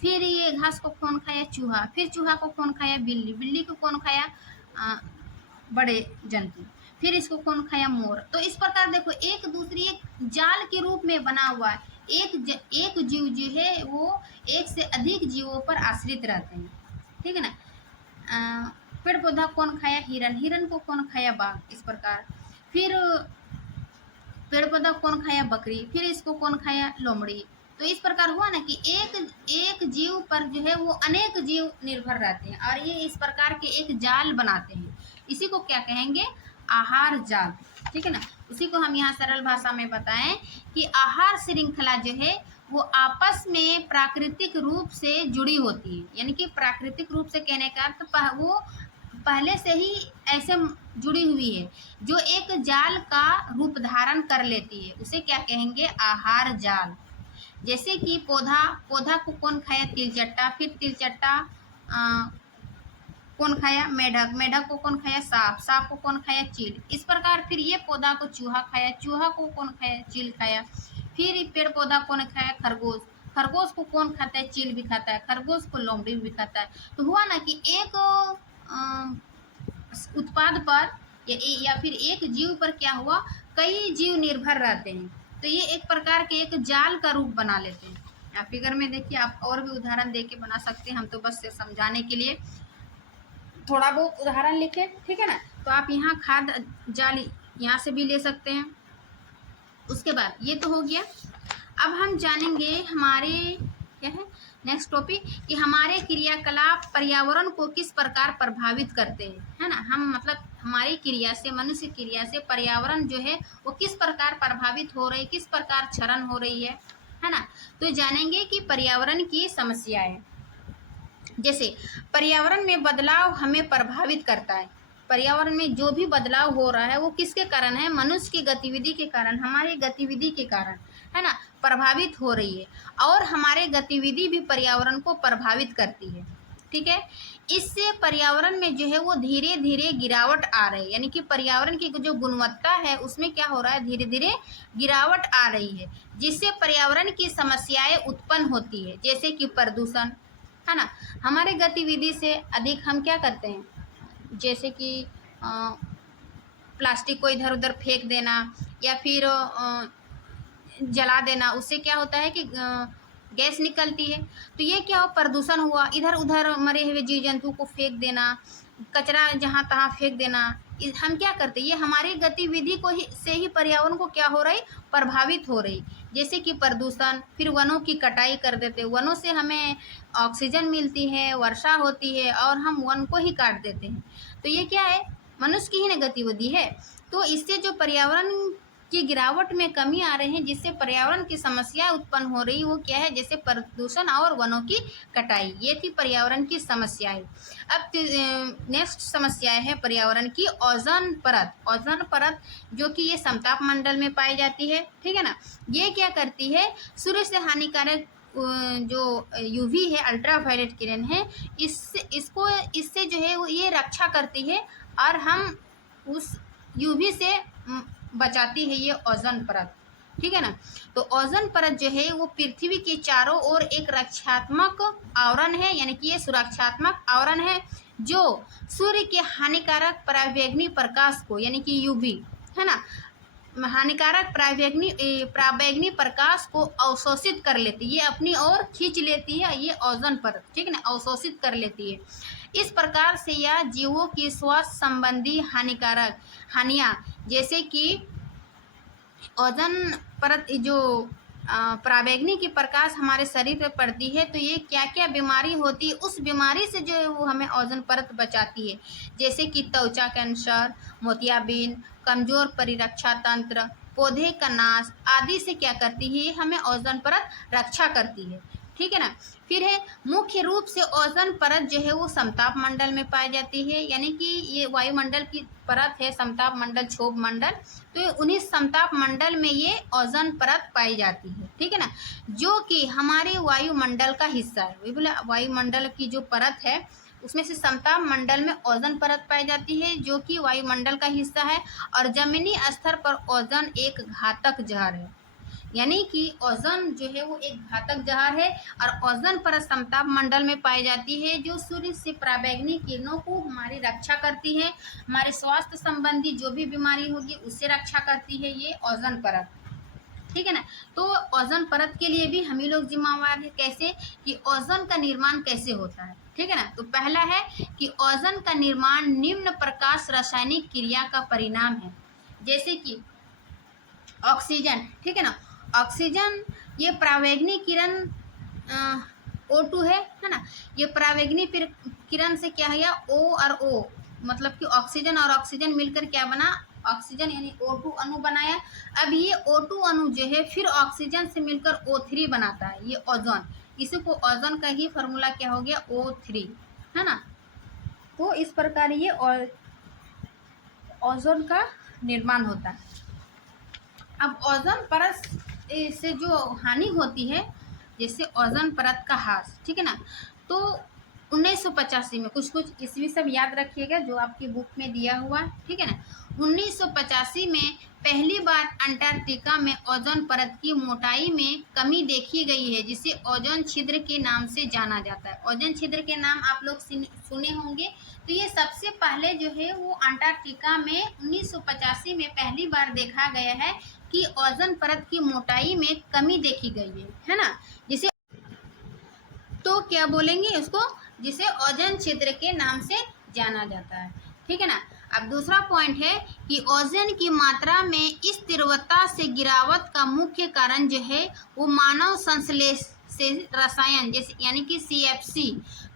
फिर ये घास को कौन खाया? चूहा। फिर चूहा को कौन खाया? बिल्ली। बिल्ली को कौन खाया? बड़े जंतु। फिर इसको कौन खाया? मोर। तो इस प्रकार देखो एक दूसरी एक जाल के रूप में बना हुआ है। एक जीव जो है वो एक से अधिक जीवों पर आश्रित रहते हैं, ठीक है ना। पेड़ पौधा कौन खाया? हिरन। हिरन को कौन खाया? बाघ। इस प्रकार फिर पेड़ पौधा कौन खाया? बकरी। फिर इसको कौन खाया? लोमड़ी। तो इस प्रकार हुआ ना कि एक जीव पर जो है वो अनेक जीव निर्भर रहते हैं और ये इस प्रकार के एक जाल बनाते हैं। इसी को क्या कहेंगे? आहार जाल, ठीक है ना। उसी को हम यहाँ सरल भाषा में बताएं कि आहार श्रृंखला जो है वो आपस में प्राकृतिक रूप से जुड़ी होती है। यानी कि प्राकृतिक रूप से कहने का अर्थ वो पहले से ही ऐसे जुड़ी हुई है जो एक जाल का रूप धारण कर लेती है। उसे क्या कहेंगे? आहार जाल। जैसे कि पौधा को कौन खाया? तिलचट्टा। फिर तिलचट्टा कौन खाया? मेढक। मेढक को कौन खाया? सांप। सांप को कौन खाया? चील। इस प्रकार फिर ये पौधा को चूहा खाया। चूहा को कौन खाया? चील खाया। फिर पेड़ पौधा कौन खाया? खरगोश। खरगोश को कौन खाता है? चील भी खाता है। खरगोश को लोमड़ी भी खाता है। तो हुआ ना कि एक उत्पाद पर या फिर एक जीव पर क्या हुआ? कई जीव निर्भर रहते हैं। तो ये एक प्रकार के एक जाल का रूप बना लेते हैं। आप फिगर में देखिए, आप और भी उदाहरण देके बना सकते हैं। हम तो बस समझाने के लिए थोड़ा बहुत उदाहरण लिखे, ठीक है ना। तो आप यहाँ खाद्य जाल यहाँ से भी ले सकते हैं। उसके बाद ये तो हो गया। अब हम जानेंगे हमारे क्या है नेक्स्ट टॉपिक कि हमारे क्रियाकलाप पर्यावरण को किस प्रकार प्रभावित करते हैं, है ना। हम मतलब हमारी क्रिया से, मनुष्य क्रिया से पर्यावरण जो है वो किस प्रकार प्रभावित हो रही, किस प्रकार क्षरण हो रही है ना। तो जानेंगे कि पर्यावरण की समस्याएं, जैसे पर्यावरण में बदलाव हमें प्रभावित करता है। पर्यावरण में जो भी बदलाव हो रहा है वो किसके कारण है? मनुष्य की गतिविधि के कारण, हमारी गतिविधि के कारण, है ना, प्रभावित हो रही है। और हमारे गतिविधि भी पर्यावरण को प्रभावित करती है, ठीक है। इससे पर्यावरण में जो है वो धीरे धीरे गिरावट आ रही है। यानी कि पर्यावरण की जो गुणवत्ता है उसमें क्या हो रहा है? धीरे धीरे गिरावट आ रही है, जिससे पर्यावरण की समस्याएं उत्पन्न होती है, जैसे कि प्रदूषण, है ना। हमारे गतिविधि से अधिक हम क्या करते हैं? जैसे कि प्लास्टिक को इधर उधर फेंक देना या फिर जला देना। उससे क्या होता है कि गैस निकलती है। तो ये क्या हो? प्रदूषण हुआ। इधर उधर मरे हुए जीव जंतु को फेंक देना, कचरा जहाँ तहाँ फेंक देना। हम क्या करते हैं? ये हमारी गतिविधि को से ही पर्यावरण को क्या हो रही? प्रभावित हो रही। जैसे कि प्रदूषण, फिर वनों की कटाई कर देते। वनों से हमें ऑक्सीजन मिलती है, वर्षा होती है, और हम वन को ही काट देते हैं। तो ये क्या है? मनुष्य की ही न गतिविधि है। तो इससे जो पर्यावरण की गिरावट में कमी आ रही है, जिससे पर्यावरण की समस्या उत्पन्न हो रही, वो क्या है? जैसे प्रदूषण और वनों की कटाई। ये थी पर्यावरण की समस्याएं। अब नेक्स्ट समस्या है पर्यावरण की ओजोन परत। ओजोन परत जो कि ये समताप मंडल में पाई जाती है, ठीक है ना। ये क्या करती है? सूर्य से हानिकारक जो यूवी है, अल्ट्रावायलेट किरण है, इससे जो है वो ये रक्षा करती है और हम उस यूवी से बचाती है ये ओजोन परत। ठीक है ना। तो ओजोन परत जो है वो पृथ्वी के चारों ओर एक रक्षात्मक आवरण है, यानी कि ये सुरक्षात्मक आवरण है जो सूर्य के हानिकारक पराबैंगनी प्रकाश को, यानी कि यूवी है ना, हानिकारक पराबैंगनी प्रकाश को अवशोषित कर लेती है, ये अपनी ओर खींच लेती है ये ओजोन परत। ठीक है ना, अवशोषित कर लेती है। इस प्रकार से यह जीवों की स्वास्थ्य संबंधी हानिकारक हानियां, जैसे कि ओजोन परत जो पराबैंगनी की प्रकाश हमारे शरीर पर पड़ती है तो ये क्या क्या बीमारी होती है, उस बीमारी से जो है वो हमें ओजोन परत बचाती है, जैसे कि त्वचा कैंसर, मोतियाबिंद, कमजोर परिरक्षा तंत्र, पौधे का नाश आदि से क्या करती है, ये हमें ओजोन परत रक्षा करती है। ठीक है ना। फिर है मुख्य रूप से ओजोन परत जो है वो समताप मंडल में पाई जाती है, यानी कि ये वायुमंडल की परत है, समताप मंडल, क्षोभ मंडल, तो उन्हीं समताप मंडल में ये ओजोन परत पाई जाती है। ठीक है ना, जो कि हमारे वायुमंडल का हिस्सा है। वही बोला, वायुमंडल की जो परत है उसमें से समताप मंडल में ओजोन परत पाई जाती है जो कि वायुमंडल का हिस्सा है, और जमीनी स्तर पर ओजोन एक घातक जहर है, यानी कि ओजोन जो है वो एक घातक जहर है, और ओजोन परत समताप मंडल में पाई जाती है जो सूर्य से पराबैंगनी किरणों को हमारी रक्षा करती है, हमारे स्वास्थ्य संबंधी जो भी बीमारी होगी उससे रक्षा करती है ये ओजोन परत। ठीक है ना। तो ओजोन परत के लिए भी हम ही लोग जिम्मेवार है। कैसे कि ओजोन का निर्माण कैसे होता है। ठीक है ना। तो पहला है कि ओजोन का निर्माण निम्न प्रकाश रासायनिक क्रिया का परिणाम है, जैसे कि ऑक्सीजन। ठीक है ना, ऑक्सीजन ये पराबैंगनी किरण O2 है ना, ये पराबैंगनी किरण से क्या है, O और O मतलब कि ऑक्सीजन और ऑक्सीजन मिलकर क्या बना, ऑक्सीजन यानी O2 अणु बनाया। अब ये O2 अणु जो है फिर ऑक्सीजन से मिलकर O3 बनाता है, ये ओजोन। इसी को ओजोन का ही फॉर्मूला क्या हो गया, O3 है ना। तो इस प्रकार ये ओजोन का निर्माण होता है। अब ओजोन परत से जो हानि होती है, जैसे ओजोन परत का ह्रास। ठीक है ना। तो 1985 में कुछ ईस्वी सब याद रखिएगा जो आपकी बुक में दिया हुआ है। ठीक है ना। 1985 में पहली बार अंटार्कटिका में ओजोन परत की मोटाई में कमी देखी गई है, जिसे ओजोन छिद्र के नाम से जाना जाता है। ओजोन छिद्र के नाम आप लोग सुने होंगे। तो ये सबसे पहले जो है वो अंटार्कटिका में 1985 में पहली बार देखा गया है कि ओजोन परत की मोटाई में कमी देखी गई है ना, जिसे तो क्या बोलेंगे इसको, जिसे ओजोन छिद्र के नाम से जाना जाता है। ठीक है ना। अब दूसरा पॉइंट है कि ओजोन की मात्रा में इस तीव्रता से गिरावट का मुख्य कारण जो है वो मानव संश्लेषित रसायन जैसे यानी कि CFC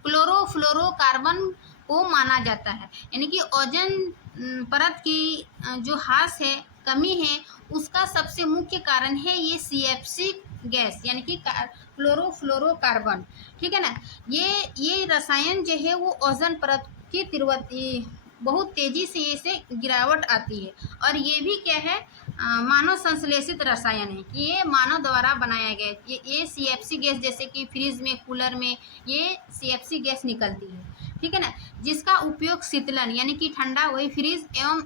क्लोरोफ्लोरोकार्बन को माना जाता है, यानी कि ओजोन परत की जो ह्रास है, कमी है, उसका सबसे मुख्य कारण है ये CFC गैस यानी कि क्लोरोफ्लोरोकार्बन। ठीक है ना। ये रसायन जो है वो ओजोन परत की तीव्रता बहुत तेजी से इसे गिरावट आती है, और ये भी क्या है, मानव संश्लेषित रसायन है कि ये मानव द्वारा बनाया गया। ये CFC गैस जैसे कि फ्रिज में, कूलर में ये CFC गैस निकलती है। ठीक है ना, जिसका उपयोग शीतलन यानी कि ठंडा वही फ्रिज एवं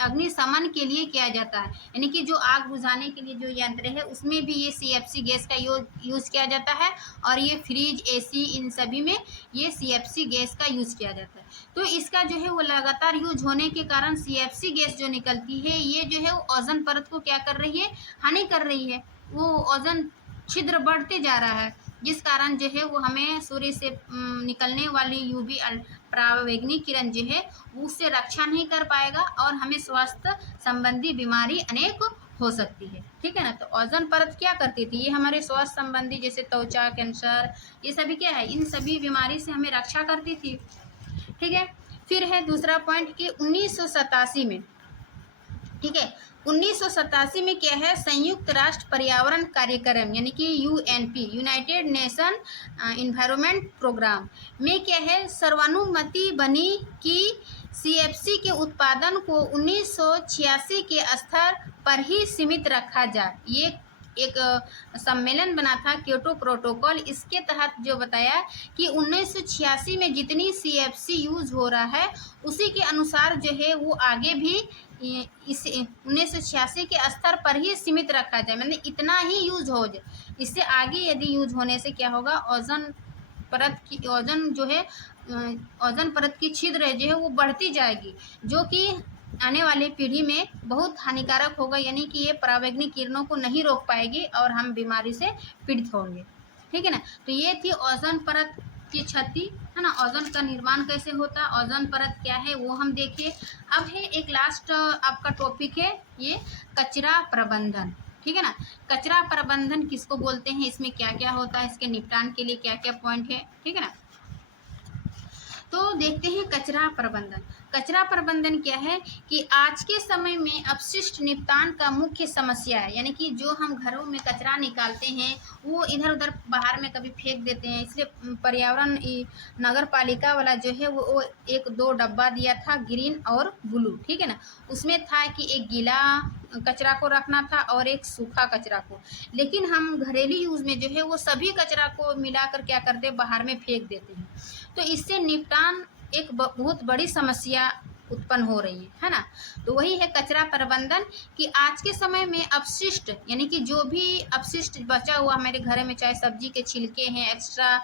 अग्निशमन के लिए किया जाता है, यानी कि जो आग बुझाने के लिए जो यंत्र है उसमें भी ये CFC गैस का यूज़ किया जाता है, और ये फ्रिज, AC इन सभी में ये CFC गैस का यूज़ किया जाता है। तो इसका जो है वो लगातार यूज होने के कारण CFC गैस जो निकलती है ये जो है वो ओजोन परत को क्या कर रही है, हानि कर रही है। वो ओजोन छिद्र बढ़ते जा रहा है, जिस कारण जो है वो हमें सूर्य से निकलने वाली UV पराबैंगनी किरण जो है उससे रक्षा नहीं कर पाएगा, और हमें स्वास्थ्य संबंधी बीमारी अनेक हो सकती है। ठीक है ना। तो ओजोन परत क्या करती थी, ये हमारे स्वास्थ्य संबंधी जैसे त्वचा कैंसर ये सभी क्या है, इन सभी बीमारी से हमें रक्षा करती थी। ठीक है। फिर है दूसरा पॉइंट कि 1987 में, ठीक है, 1987 में क्या है, संयुक्त राष्ट्र पर्यावरण कार्यक्रम यानी कि UNP United Nation environment programme में क्या है, सर्वानुमति बनी कि CFC के उत्पादन को 1986 के स्तर पर ही सीमित रखा जाए। ये एक सम्मेलन बना था क्योटो प्रोटोकॉल, इसके तहत जो बताया कि 1986 में जितनी CFC यूज हो रहा है उसी के अनुसार जो है वो आगे भी इस 1986 के स्तर पर ही सीमित रखा जाए, मतलब इतना ही यूज हो जाए। इससे आगे यदि यूज होने से क्या होगा, ओजोन परत की ओजोन परत की छिद्र जो है वो बढ़ती जाएगी, जो कि आने वाली पीढ़ी में बहुत हानिकारक होगा, यानी कि ये परावैंगनिक किरणों को नहीं रोक पाएगी और हम बीमारी से पीड़ित होंगे। ठीक है ना। तो ये थी ओजोन परत की क्षति, है ना। ओजोन का निर्माण कैसे होता है, ओजोन परत क्या है वो हम देखिए। अब है एक लास्ट आपका टॉपिक है ये कचरा प्रबंधन। ठीक है ना। कचरा प्रबंधन किसको बोलते हैं, इसमें क्या क्या होता है, इसके निपटान के लिए क्या क्या पॉइंट है। ठीक है ना। तो देखते हैं कचरा प्रबंधन। कचरा प्रबंधन क्या है कि आज के समय में अपशिष्ट निपटान का मुख्य समस्या है, यानी कि जो हम घरों में कचरा निकालते हैं वो इधर उधर बाहर में कभी फेंक देते हैं। इसलिए पर्यावरण नगर पालिका वाला जो है वो एक 2 डब्बा दिया था, ग्रीन और ब्लू। ठीक है ना। उसमें था कि एक गीला कचरा को रखना था और एक सूखा कचरा को, लेकिन हम घरेलू यूज में जो है वो सभी कचरा को मिलाकर क्या करते हैं, बाहर में फेंक देते हैं। तो इससे निपटान एक बहुत बड़ी समस्या उत्पन्न हो रही है ना। तो वही है कचरा प्रबंधन कि आज के समय में अपशिष्ट, यानी कि जो भी अपशिष्ट बचा हुआ हमारे घर में, चाहे सब्जी के छिलके हैं, एक्स्ट्रा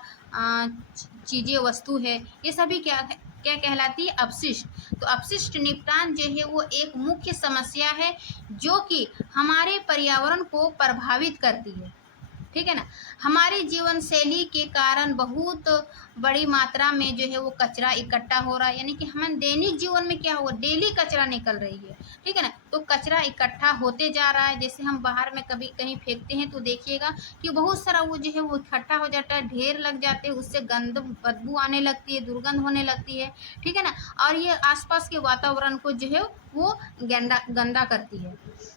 चीज़ें वस्तु है, ये सभी क्या क्या कहलाती है, अपशिष्ट। तो अपशिष्ट निपटान जो है वो एक मुख्य समस्या है जो कि हमारे पर्यावरण को प्रभावित करती है। ठीक है ना। हमारी जीवन शैली के कारण बहुत बड़ी मात्रा में जो है वो कचरा इकट्ठा हो रहा है, यानी कि हम दैनिक जीवन में क्या हुआ, डेली कचरा निकल रही है। ठीक है ना। तो कचरा इकट्ठा होते जा रहा है, जैसे हम बाहर में कभी कहीं फेंकते हैं तो देखिएगा कि बहुत सारा वो जो है वो इकट्ठा हो जाता है, ढेर लग जाते हैं, उससे गंद बदबू आने लगती है, दुर्गंध होने लगती है। ठीक है ना। और ये आसपास के वातावरण को जो है वो गंदा करती है।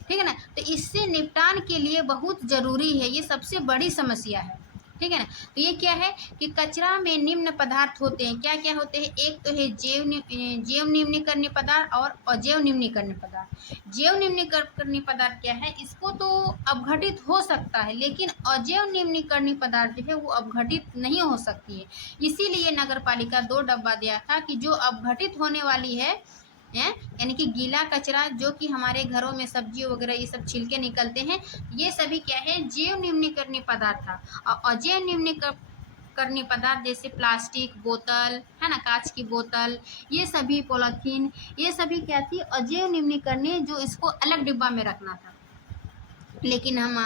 ठीक है ना। तो इससे निपटान के लिए बहुत ज़रूरी है, ये सबसे बड़ी समस्या है। ठीक है ना। तो ये क्या है कि कचरा में निम्न पदार्थ होते हैं, क्या क्या होते हैं, एक तो है जैव निम्नीकरणीय पदार्थ और अजैव निम्नीकरणीय पदार्थ। जैव निम्नीकरणीय पदार्थ क्या है, इसको तो अपघटित हो सकता है, लेकिन अजैव निम्नीकरणीय पदार्थ जो है वो अपघटित नहीं हो सकती है। इसीलिए नगर पालिका 2 डब्बा दिया था कि जो अपघटित होने वाली है, यानी कि गीला कचरा जो कि हमारे घरों में सब्जी वगैरह ये सब छिलके निकलते हैं, ये सभी क्या है, जैव निम्नीकरणीय पदार्थ था। और अजैव निम्नीकरणीय पदार्थ जैसे प्लास्टिक बोतल, है ना, कांच की बोतल, ये सभी पॉलीथीन, ये सभी क्या थी, अजैव निम्नीकरणीय, जो इसको अलग डिब्बा में रखना था। लेकिन हम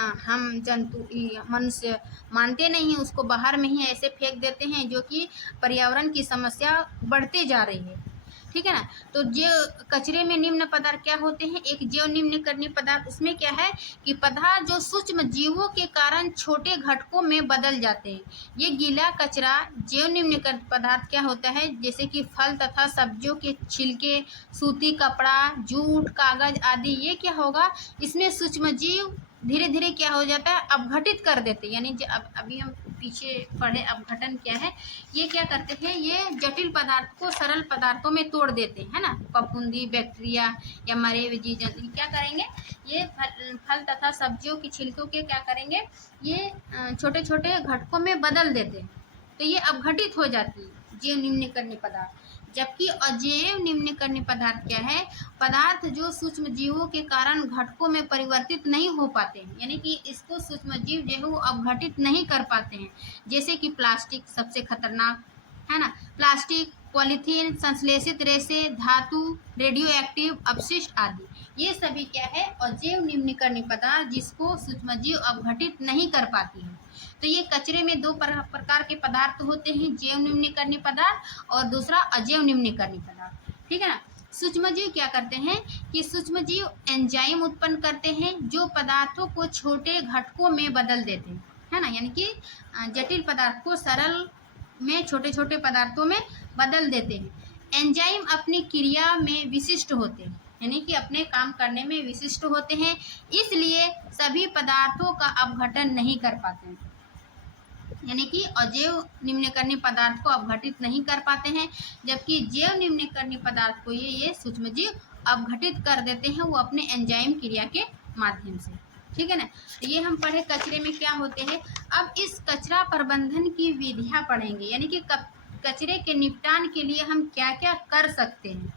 मनुष्य मानते नहीं हैं, उसको बाहर में ही ऐसे फेंक देते हैं, जो कि पर्यावरण की समस्या बढ़ते जा रही है। ठीक है ना। तो जैव कचरे में निम्न पदार्थ क्या होते हैं, एक जैव निम्नीकरणीय पदार्थ, उसमें क्या है कि पदार्थ जो सूक्ष्म जीवों के कारण छोटे घटकों में बदल जाते हैं। ये गीला कचरा जैव निम्नीकरण पदार्थ क्या होता है, जैसे कि फल तथा सब्जियों के छिलके, सूती कपड़ा, जूट, कागज आदि, ये क्या होगा, इसमें सूक्ष्म जीव धीरे धीरे क्या हो जाता है, अपघटित कर देते हैं। यानी अभी हम पीछे पढ़े अपघटन क्या है, ये क्या करते हैं, ये जटिल पदार्थ को सरल पदार्थों में तोड़ देते हैं, है ना। फफूंदी, बैक्टीरिया या मरे हुए जीव जंतु क्या करेंगे, ये फल तथा सब्जियों की छिलकों के क्या करेंगे, ये छोटे छोटे घटकों में बदल देते हैं। तो ये अपघटित हो जाती है जैव निम्नीकरणीय पदार्थ। जबकि अजैव निम्नीकरणीय पदार्थ क्या है, पदार्थ जो सूक्ष्म जीवों के कारण घटकों में परिवर्तित नहीं हो पाते हैं, यानी कि इसको सूक्ष्म जीव जो है वो अपघटित नहीं कर पाते हैं। जैसे कि प्लास्टिक सबसे खतरनाक, है ना। प्लास्टिक, पॉलीथीन, संश्लेषित रेशे, धातु, रेडियो एक्टिव अपशिष्ट आदि, ये सभी क्या है, अजैव निम्नीकरणीय पदार्थ, जिसको सूक्ष्मजीव अपघटित नहीं कर पाती है। तो ये कचरे में 2 प्रकार के पदार्थ होते हैं, जैव निम्नीकरणीय पदार्थ और दूसरा अजैव निम्नीकरणीय पदार्थ। ठीक है ना। सूक्ष्मजीव क्या करते हैं कि सूक्ष्मजीव एंजाइम उत्पन्न करते हैं, जो पदार्थों को छोटे घटकों में बदल देते हैं, है ना, यानी कि जटिल पदार्थ को सरल में छोटे छोटे पदार्थों में बदल देते हैं। एंजाइम अपनी क्रिया में विशिष्ट होते हैं, यानी कि अपने काम करने में विशिष्ट होते हैं, इसलिए सभी पदार्थों का अपघटन नहीं कर पाते हैं, यानी कि अजैव निम्नीकरणीय पदार्थ को अपघटित नहीं कर पाते हैं, जबकि जैव निम्नीकरणीय पदार्थ को ये सूक्ष्मजीव अपघटित कर देते हैं, वो अपने एंजाइम क्रिया के माध्यम से। ठीक है ना। तो ये हम पढ़े कचरे में क्या होते हैं। अब इस कचरा प्रबंधन की विधियां पढ़ेंगे, यानी कि कचरे के निपटान के लिए हम क्या क्या कर सकते हैं,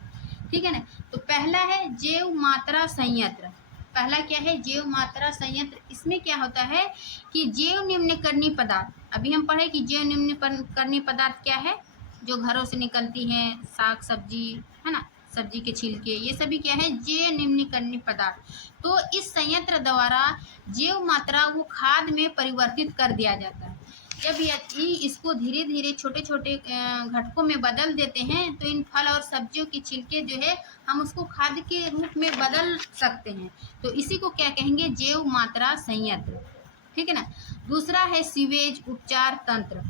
ठीक है ना। तो पहला है जैव मात्रा संयंत्र। पहला क्या है, जैव मात्रा संयंत्र। इसमें क्या होता है कि जैव निम्नकरणीय पदार्थ, अभी हम पढ़े कि जैव निम्नकरणीय पदार्थ क्या है, जो घरों से निकलती हैं, साग सब्जी है ना, सब्जी के छिलके, ये सभी क्या है, जैव निम्नकरणीय पदार्थ। तो इस संयंत्र द्वारा जैव मात्रा वो खाद में परिवर्तित कर दिया जाता है। जब यदि इसको धीरे धीरे छोटे छोटे घटकों में बदल देते हैं तो इन फल और सब्जियों के छिलके जो है हम उसको खाद के रूप में बदल सकते हैं। तो इसी को क्या कहेंगे, जैव मात्रा संयंत्र, ठीक है ना। दूसरा है सीवेज उपचार तंत्र।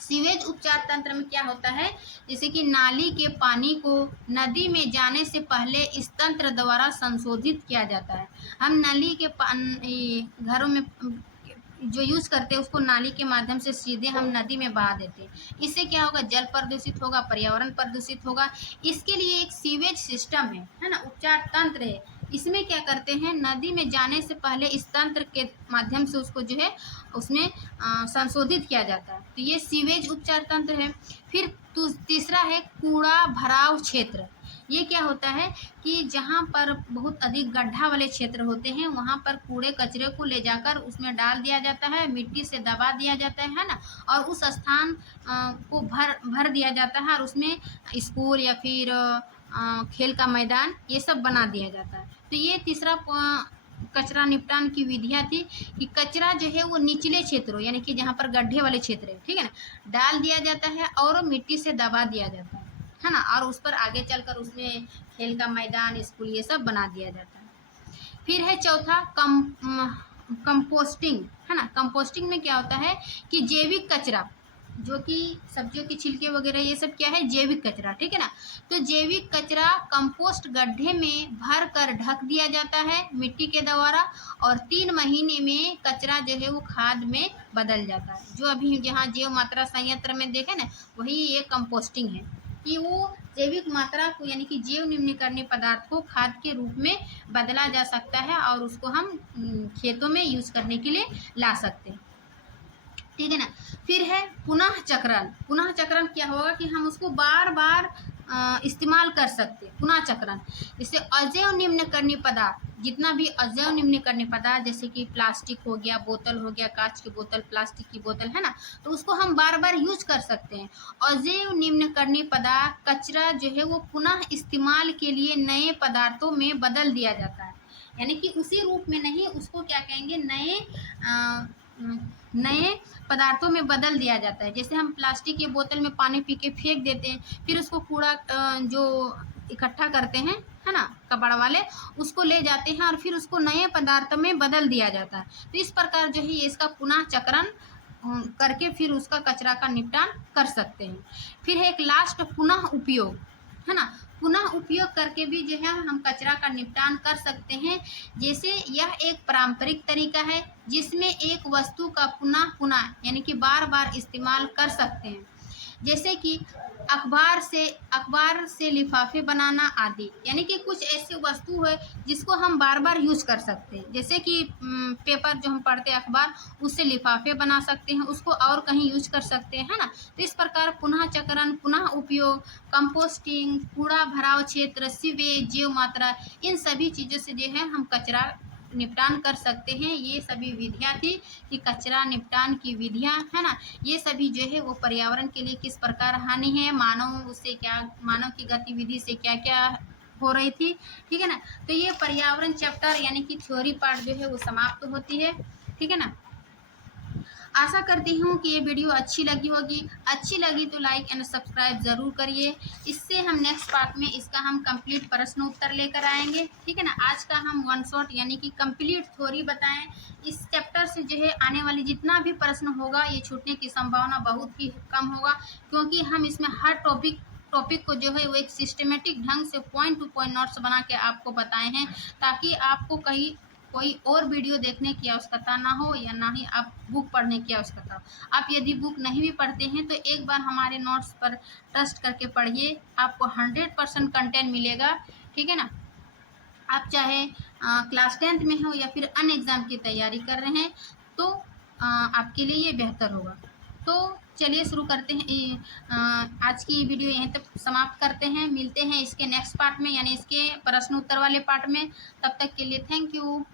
सीवेज उपचार तंत्र में क्या होता है, जैसे कि नाली के पानी को नदी में जाने से पहले इस तंत्र द्वारा संशोधित किया जाता है। हम नाली के घरों में जो यूज करते हैं उसको नाली के माध्यम से सीधे हम नदी में बहा देते हैं। इससे क्या होगा, जल प्रदूषित होगा, पर्यावरण प्रदूषित होगा। इसके लिए एक सीवेज सिस्टम है ना, उपचार तंत्र है। इसमें क्या करते हैं, नदी में जाने से पहले इस तंत्र के माध्यम से उसको जो है उसमें संशोधित किया जाता है। तो ये सीवेज उपचार तंत्र है। फिर तीसरा है कूड़ा भराव क्षेत्र। ये क्या होता है कि जहाँ पर बहुत अधिक गड्ढा वाले क्षेत्र होते हैं वहाँ पर कूड़े कचरे को ले जाकर उसमें डाल दिया जाता है, मिट्टी से दबा दिया जाता है ना, और उस स्थान को भर दिया जाता है और उसमें स्कूल या फिर खेल का मैदान ये सब बना दिया जाता है। तो ये तीसरा कचरा निपटान की विधियाँ थी कि कचरा जो है वो निचले क्षेत्रों, यानी कि जहाँ पर गड्ढे वाले क्षेत्र है, ठीक है ना, डाल दिया जाता है और मिट्टी से दबा दिया जाता है ना, और उस पर आगे चलकर उसमें खेल का मैदान, स्कूल ये सब बना दिया जाता है। फिर है चौथा कंपोस्टिंग, है ना। कंपोस्टिंग में क्या होता है कि जैविक कचरा, जो कि सब्जियों के छिलके वगैरह ये सब क्या है, जैविक कचरा, ठीक है ना। तो जैविक कचरा कंपोस्ट गड्ढे में भर कर ढक दिया जाता है मिट्टी के द्वारा, और 3 महीने में कचरा जो है वो खाद में बदल जाता है। जो अभी जहाँ जैव मात्रा संयंत्र में देखे ना, वही ये कंपोस्टिंग है कि वो जैविक मात्रा को, यानी कि जैव निम्नीकरणीय पदार्थ को खाद के रूप में बदला जा सकता है और उसको हम खेतों में यूज करने के लिए ला सकते हैं, ठीक है ना। फिर है पुनः चक्रण। पुनः चक्रण क्या होगा कि हम उसको बार बार इस्तेमाल कर सकते हैं, पुनः चक्रण। जैसे अजैव निम्नकरणीय पदार्थ, जितना भी अजैव निम्नकरणीय पदार्थ जैसे कि प्लास्टिक हो गया, बोतल हो गया, कांच की बोतल, प्लास्टिक की बोतल, है ना, तो उसको हम बार बार यूज कर सकते हैं। अजैव निम्नकरणीय पदार्थ कचरा जो है वो पुनः इस्तेमाल के लिए नए पदार्थों में बदल दिया जाता है, यानी कि उसी रूप में नहीं, उसको क्या कहेंगे, नए पदार्थों में बदल दिया जाता है। जैसे हम प्लास्टिक के बोतल में पानी पी के फेंक देते हैं, फिर उसको कूड़ा जो इकट्ठा करते हैं, है ना, कबाड़ वाले, उसको ले जाते हैं और फिर उसको नए पदार्थ में बदल दिया जाता है। तो इस प्रकार जो है ये इसका पुनः चक्रण करके फिर उसका कचरा का निपटान कर सकते हैं। फिर है एक लास्ट पुनः उपयोग, है ना। पुनः उपयोग करके भी जो है हम कचरा का निपटान कर सकते हैं। जैसे यह एक पारंपरिक तरीका है जिसमें एक वस्तु का पुनः पुनः यानी कि बार बार इस्तेमाल कर सकते हैं, जैसे कि अखबार से लिफाफे बनाना आदि, यानी कि कुछ ऐसी वस्तु है जिसको हम बार बार यूज कर सकते हैं। जैसे कि पेपर जो हम पढ़ते हैं अखबार, उससे लिफाफे बना सकते हैं, उसको और कहीं यूज कर सकते हैं, है ना। तो इस प्रकार पुनः चक्रण, पुनः उपयोग, कंपोस्टिंग, कूड़ा भराव क्षेत्र, सीवेज, जैव मात्रा, इन सभी चीज़ों से जो है हम कचरा निपटान कर सकते हैं। ये सभी विधियाँ थी कि कचरा निपटान की विधियाँ, है ना। ये सभी जो है वो पर्यावरण के लिए किस प्रकार हानि है, मानव की गतिविधि से क्या क्या हो रही थी, ठीक है ना। तो ये पर्यावरण चैप्टर यानी कि थ्योरी पार्ट जो है वो समाप्त होती है, ठीक है ना। आशा करती हूँ कि ये वीडियो अच्छी लगी होगी। अच्छी लगी तो लाइक एंड सब्सक्राइब ज़रूर करिए। इससे हम नेक्स्ट पार्ट में इसका हम कंप्लीट प्रश्न उत्तर लेकर आएंगे, ठीक है ना। आज का हम 1 शॉट यानी कि कंप्लीट थ्योरी बताएं। इस चैप्टर से जो है आने वाली जितना भी प्रश्न होगा ये छूटने की संभावना बहुत ही कम होगा, क्योंकि हम इसमें हर टॉपिक को जो है वो एक सिस्टमेटिक ढंग से पॉइंट टू पॉइंट नोट्स बना के आपको बताए हैं, ताकि आपको कहीं कोई और वीडियो देखने की आवश्यकता ना हो या ना ही आप बुक पढ़ने की आवश्यकता हो। आप यदि बुक नहीं भी पढ़ते हैं तो एक बार हमारे नोट्स पर ट्रस्ट करके पढ़िए, आपको 100% कंटेंट मिलेगा, ठीक है ना। आप चाहे क्लास 10th में हो या फिर अन्य एग्ज़ाम की तैयारी कर रहे हैं, तो आपके लिए ये बेहतर होगा। तो चलिए शुरू करते हैं। आज की वीडियो यहीं तक समाप्त करते हैं। मिलते हैं इसके नेक्स्ट पार्ट में, यानी इसके प्रश्न उत्तर वाले पार्ट में। तब तक के लिए थैंक यू।